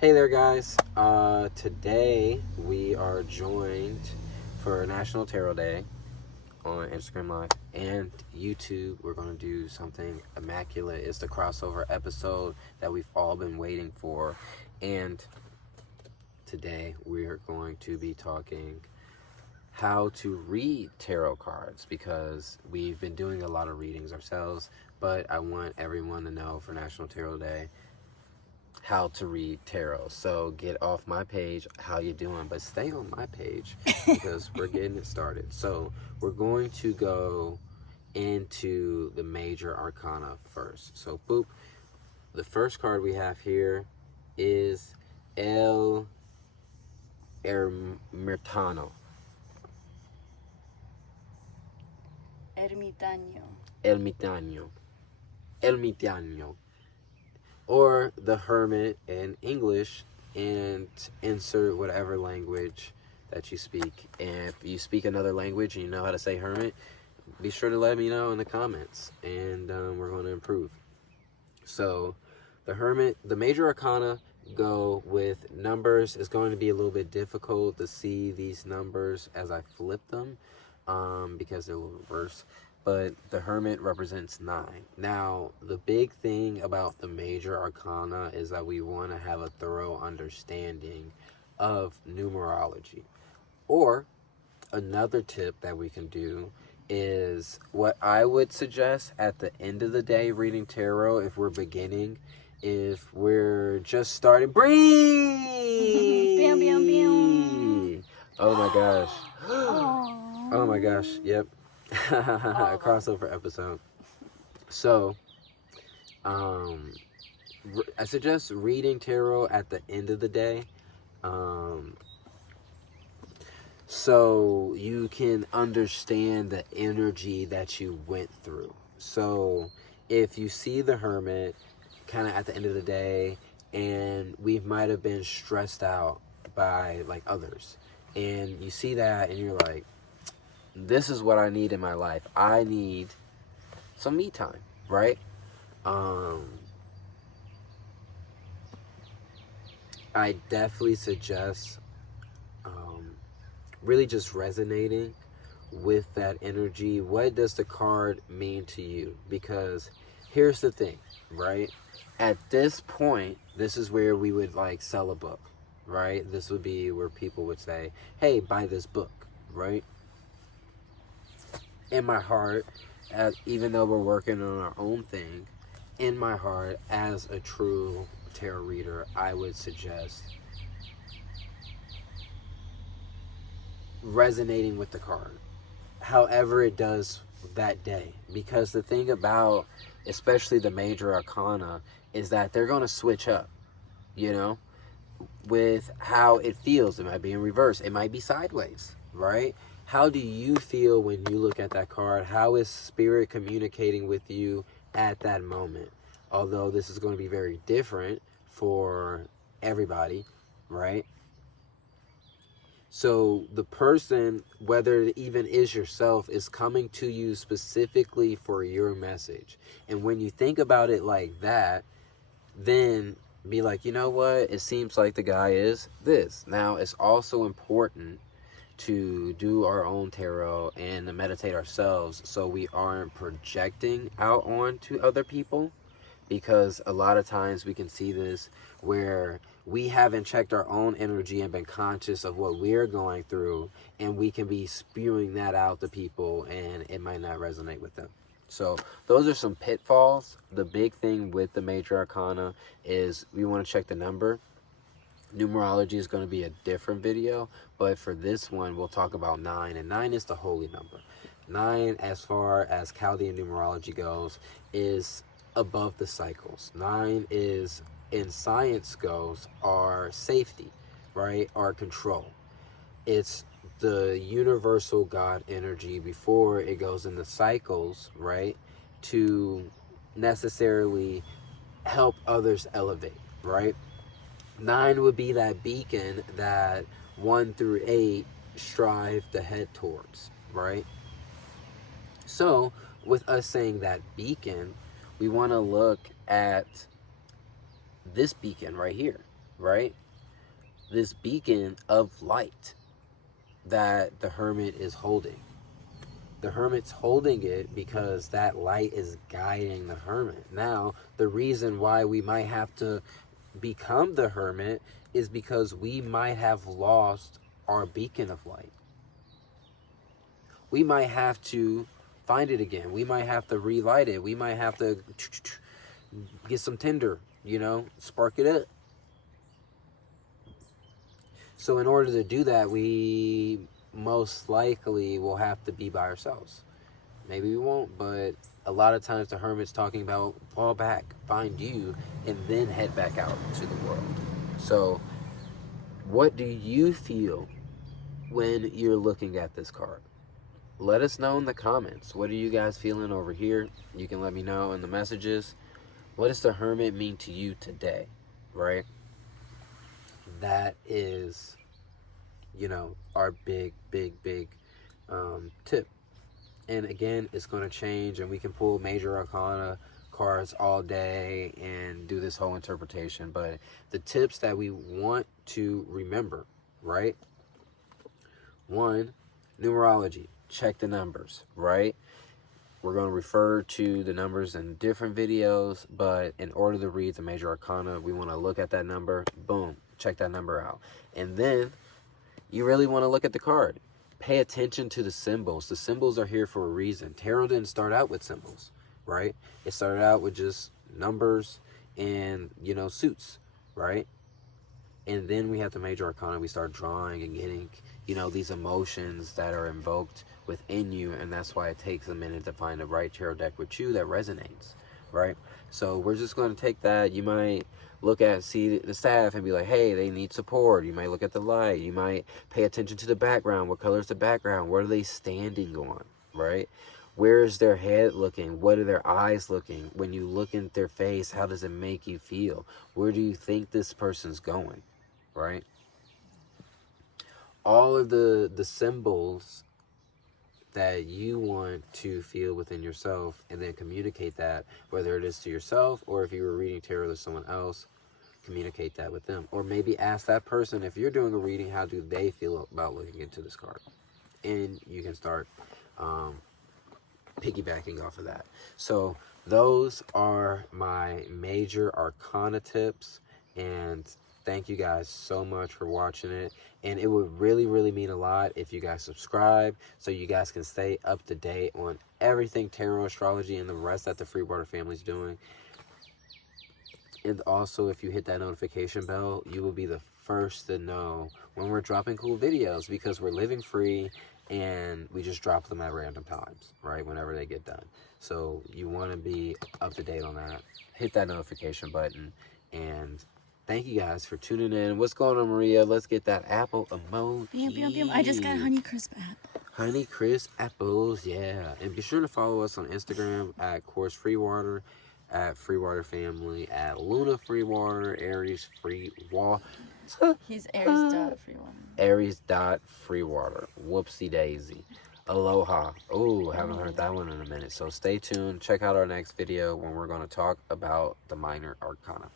Hey there, guys. Today we are joined for National Tarot Day on Instagram Live and YouTube. We're going to do something immaculate. It's the crossover episode that we've all been waiting for. And today we're going to be talking how to read tarot cards, because we've been doing a lot of readings ourselves, but I want everyone to know for National Tarot Day how to read tarot. So get off my page, how you doing, but stay on my page because we're getting it started. So we're going to go into the major arcana first. So boop, the first card we have here is El Ermitaño. Ermitaño. Or the Hermit in English, and insert whatever language that you speak. And if you speak another language and you know how to say Hermit, be sure to let me know in the comments, and we're going to improve. So the Hermit, the major arcana go with numbers. It's going to be a little bit difficult to see these numbers as I flip them because they're a little reverse. But the Hermit represents 9. Now, the big thing about the major arcana is that we want to have a thorough understanding of numerology. Or another tip that we can do is what I would suggest at the end of the day reading tarot, if we're beginning, if we're just starting. Breathe! Oh my gosh. Oh my gosh, yep. A crossover episode. So, I suggest reading tarot at the end of the day, so you can understand the energy that you went through. So, if you see the Hermit kind of at the end of the day, and we might have been stressed out by like others, and you see that and you're like, this is what I need in my life. I need some me time, right? I definitely suggest really just resonating with that energy. What does the card mean to you? Because here's the thing, right? At this point, this is where we would like sell a book, right? This would be where people would say, hey, buy this book, right? In my heart, even though we're working on our own thing, in my heart, as a true tarot reader, I would suggest resonating with the card, however it does that day. Because the thing about, especially the major arcana, is that they're going to switch up, you know, with how it feels. It might be in reverse. It might be sideways, right? How do you feel when you look at that card? How is spirit communicating with you at that moment? Although this is going to be very different for everybody, right? So the person, whether it even is yourself, is coming to you specifically for your message. And when you think about it like that, then be like, you know what? It seems like the guy is this. Now, it's also important to do our own tarot and to meditate ourselves so we aren't projecting out onto other people, because a lot of times we can see this where we haven't checked our own energy and been conscious of what we're going through, and we can be spewing that out to people and it might not resonate with them. So those are some pitfalls. The big thing with the major arcana is we want to check the number. Numerology is going to be a different video, but for this one we'll talk about 9, and 9 is the holy number. 9, as far as Chaldean numerology goes, is above the cycles. 9 is, in science goes, our safety, right? Our control. It's the universal God energy before it goes into cycles, right? To necessarily help others elevate, right? 9 would be that beacon that 1 through 8 strive to head towards, right? So, with us saying that beacon, we want to look at this beacon right here, right? This beacon of light that the hermit is holding. The hermit's holding it because that light is guiding the hermit. Now, the reason why we might have to become the hermit is because we might have lost our beacon of light. We might have to find it again. We might have to relight it. We might have to get some tinder, spark it up. So in order to do that, we most likely will have to be by ourselves. Maybe we won't, but a lot of times the hermit's talking about fall back, find you, and then head back out to the world. So what do you feel when you're looking at this card? Let us know in the comments. What are you guys feeling over here? You can let me know in the messages. What does the hermit mean to you today, right? That is, our big tip. And again, it's going to change, and we can pull major arcana cards all day and do this whole interpretation. But the tips that we want to remember, right? 1, numerology. Check the numbers, right? We're going to refer to the numbers in different videos, but in order to read the major arcana, we want to look at that number. Boom, check that number out. And then you really want to look at the card. Pay attention to the symbols. The symbols are here for a reason. Tarot didn't start out with symbols, right? It started out with just numbers and, suits, right? And then we have the major arcana. We start drawing and getting, these emotions that are invoked within you. And that's why it takes a minute to find the right tarot deck with you that resonates, right? So we're just going to take that. You might see the staff and be like, hey, they need support. You might look at the light. You might pay attention to the background. What color is the background? What are they standing on, right? Where is their head looking? What are their eyes looking? When you look at their face, how does it make you feel? Where do you think this person's going, right? All of the symbols that you want to feel within yourself, and then communicate that, whether it is to yourself or if you were reading tarot to someone else, communicate that with them. Or maybe ask that person, if you're doing a reading, how do they feel about looking into this card? And you can start piggybacking off of that. So those are my major arcana tips, and thank you guys so much for watching it. And it would really mean a lot if you guys subscribe, so you guys can stay up to date on everything tarot, astrology, and the rest that the FreeWATER family is doing. And also, if you hit that notification bell, you will be the first to know when we're dropping cool videos, because we're living free and we just drop them at random times, right? Whenever they get done. So you want to be up to date on that. Hit that notification button. And thank you guys for tuning in. What's going on, Maria? Let's get that apple emoji. Bam, bam, bam. I just got Honeycrisp apple. Honeycrisp apples, yeah. And be sure to follow us on Instagram at Course FreeWATER, at FreeWATER Family, at Luna FreeWATER, Aries FreeWATER. He's Aries.FreeWATER. Aries.FreeWATER. Whoopsie daisy. Aloha. Oh, haven't heard that one in a minute. So stay tuned. Check out our next video when we're going to talk about the minor arcana.